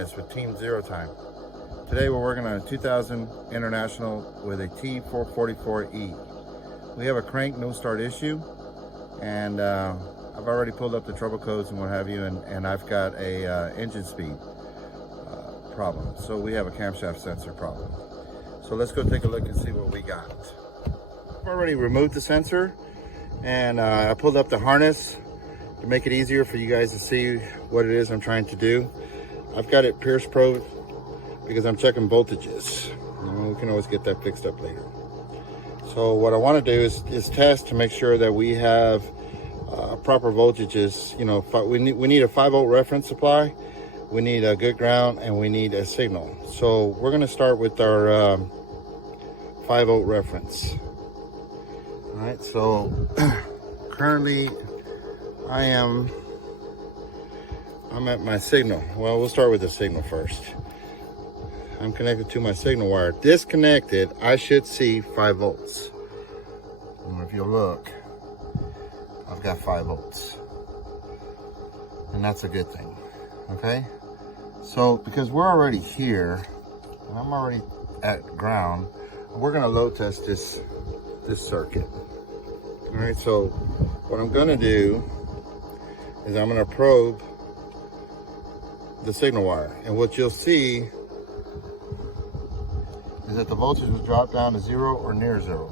Harness with Team Zero Time. Today we're working on a 2000 International with a T444E. We have a crank no start issue, and I've already pulled up the trouble codes and what have you, and I've got a engine speed problem. So we have a camshaft sensor problem. So let's go take a look and see what we got. I've already removed the sensor, and I pulled up the harness to make it easier for you guys to see what it is I'm trying to do. I've got it pierce probed because I'm checking voltages. We can always get that fixed up later. So what I want to do is test to make sure that we have proper voltages. You know, we need a 5-volt reference supply, we need a good ground, and we need a signal. So we're going to start with our 5-volt reference. All right, so currently I'm at my signal. Well, we'll start with the signal first. I'm connected to my signal wire. Disconnected, I should see 5 volts. And if you look, I've got 5 volts. And that's a good thing, okay? So, because we're already here, and I'm already at ground, we're gonna load test this circuit. All right, so what I'm gonna do is I'm gonna probe the signal wire, and what you'll see is that the voltage will drop down to 0 or near 0.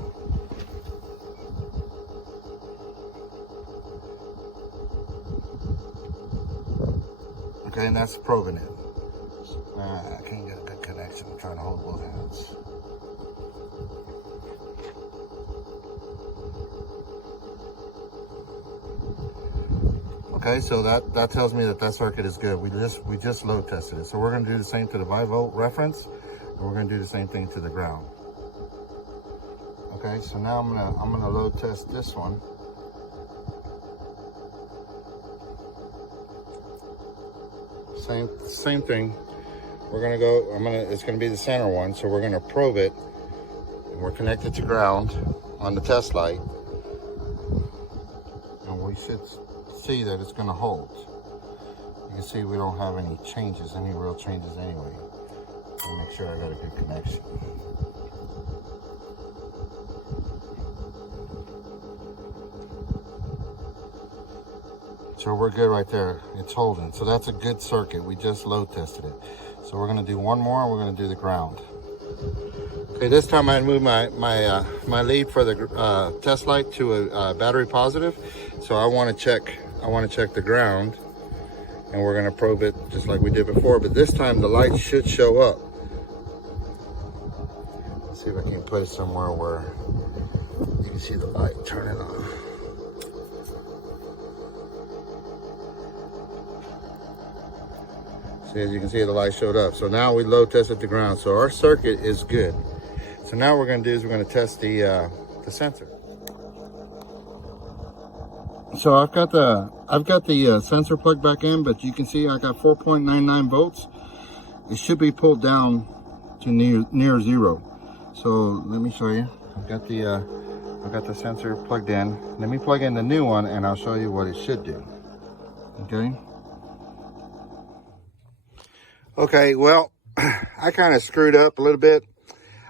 Okay, and that's probing it. I can't get a good connection. I'm trying to hold both hands. Okay, so that tells me that circuit is good. We just load tested it. So we're going to do the same to the 5-volt reference, and we're going to do the same thing to the ground. Okay, so now I'm gonna load test this one. Same thing. We're gonna go. It's gonna be the center one. So we're gonna probe it, and we're connected to ground on the test light, and we should see that it's going to hold. You can see we don't have any changes, any real changes anyway. I'll make sure I got a good connection. So we're good right there. It's holding. So that's a good circuit. We just load tested it. So we're going to do one more, and we're going to do the ground. Okay, this time I moved my lead for the test light to a battery positive. So I want to check the ground, and we're going to probe it just like we did before, but this time the light should show up. Let's see if I can put it somewhere where you can see the light turning on. See, as you can see, the light showed up. So now we load tested the ground. So our circuit is good. So now what we're going to do is we're going to test the sensor. So I've got the sensor plugged back in, but you can see I got 4.99 volts. It should be pulled down to near 0. So let me show you. I've got the sensor plugged in. Let me plug in the new one, and I'll show you what it should do. Okay. Okay. Well, I kind of screwed up a little bit.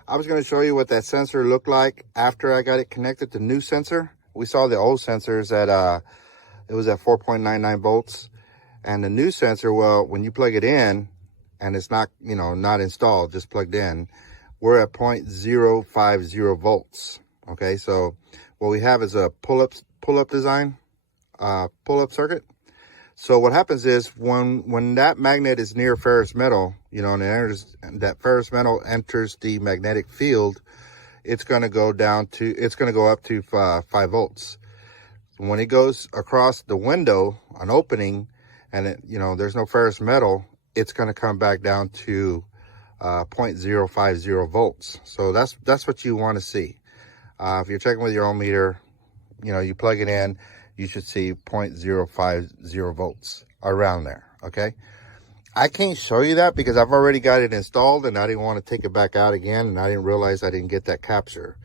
I was going to show you what that sensor looked like after I got it connected to new sensor. We saw the old sensors at it was at 4.99 volts, and the new sensor, well, when you plug it in and it's not, you know, not installed, just plugged in, we're at 0.050 volts. Okay, so what we have is a pull-up design, pull-up circuit. So what happens is when that magnet is near ferrous metal, you know, and that ferrous metal enters the magnetic field, it's going to go up to 5 volts. When it goes across the window, an opening, and there's no ferrous metal, it's going to come back down to 0.050 volts. So that's what you want to see. If you're checking with your ohm meter, you plug it in, you should see 0.050 volts around there. Okay. I can't show you that because I've already got it installed, and I didn't want to take it back out again, and I didn't realize I didn't get that capture.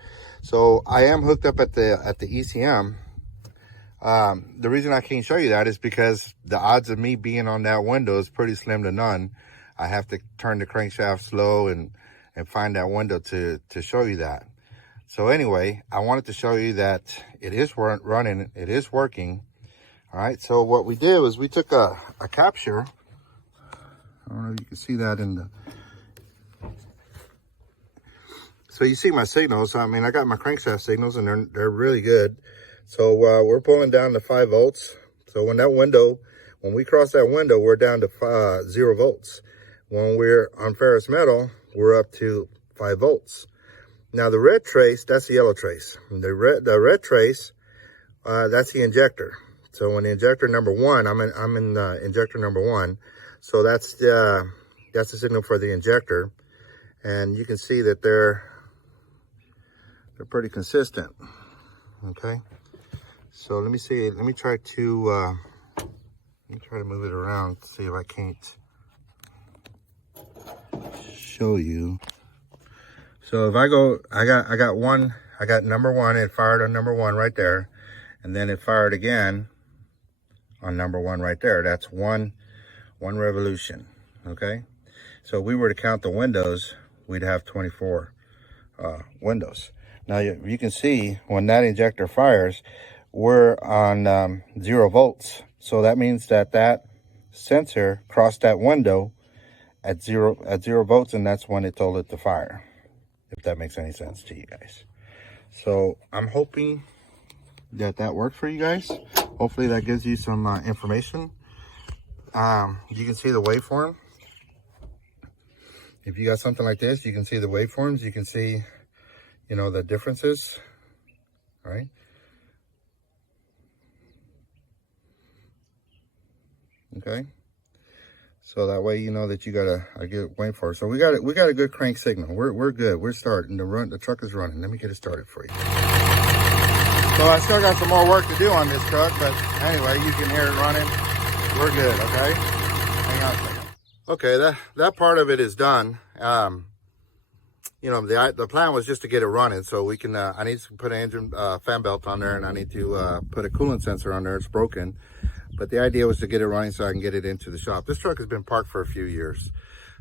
So I am hooked up at the ECM. The reason I can't show you that is because the odds of me being on that window is pretty slim to none. I have to turn the crankshaft slow and find that window to show you that. So anyway, I wanted to show you that it is running, it is working. All right, so what we did was we took a capture. I don't know if you can see that in the... So you see my signals. I mean, I got my crankshaft signals and they're really good. So we're pulling down to 5 volts. So when we cross that window, we're down to 0 volts. When we're on ferrous metal, we're up to 5 volts. Now the red trace, that's the yellow trace. The red trace, that's the injector. So when the injector number 1, I'm in injector number 1. So that's the signal for the injector, and you can see that they're pretty consistent. Okay. So let me see. Let me try to move it around to see if I can't show you. So if I go, I got number 1, it fired on number 1 right there. And then it fired again on number 1 right there. That's one revolution, okay? So if we were to count the windows, we'd have 24 windows. Now you can see when that injector fires, we're on 0 volts. So that means that sensor crossed that window at zero volts, and that's when it told it to fire. If that makes any sense to you guys. So I'm hoping that worked for you guys. Hopefully that gives you some information. You can see the waveform. If you got something like this, you can see the waveforms. You can see, you know, the differences, right? Okay. So that way you know that you got a good waveform. So we got a good crank signal. We're good. We're starting to run. The truck is running. Let me get it started for you. So I still got some more work to do on this truck, but anyway, you can hear it running. We're good. Okay. Hang on a second. Okay, that part of it is done. You know, the plan was just to get it running, so we can. I need to put an engine fan belt on there, and I need to put a coolant sensor on there. It's broken. But the idea was to get it running so I can get it into the shop. This truck has been parked for a few years.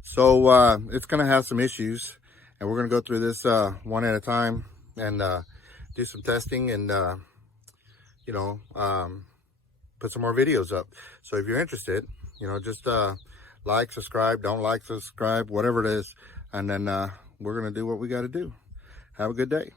So it's going to have some issues. And we're going to go through this one at a time and do some testing and, you know, put some more videos up. So if you're interested, you know, just like, subscribe, don't like, subscribe, whatever it is. And then we're going to do what we got to do. Have a good day.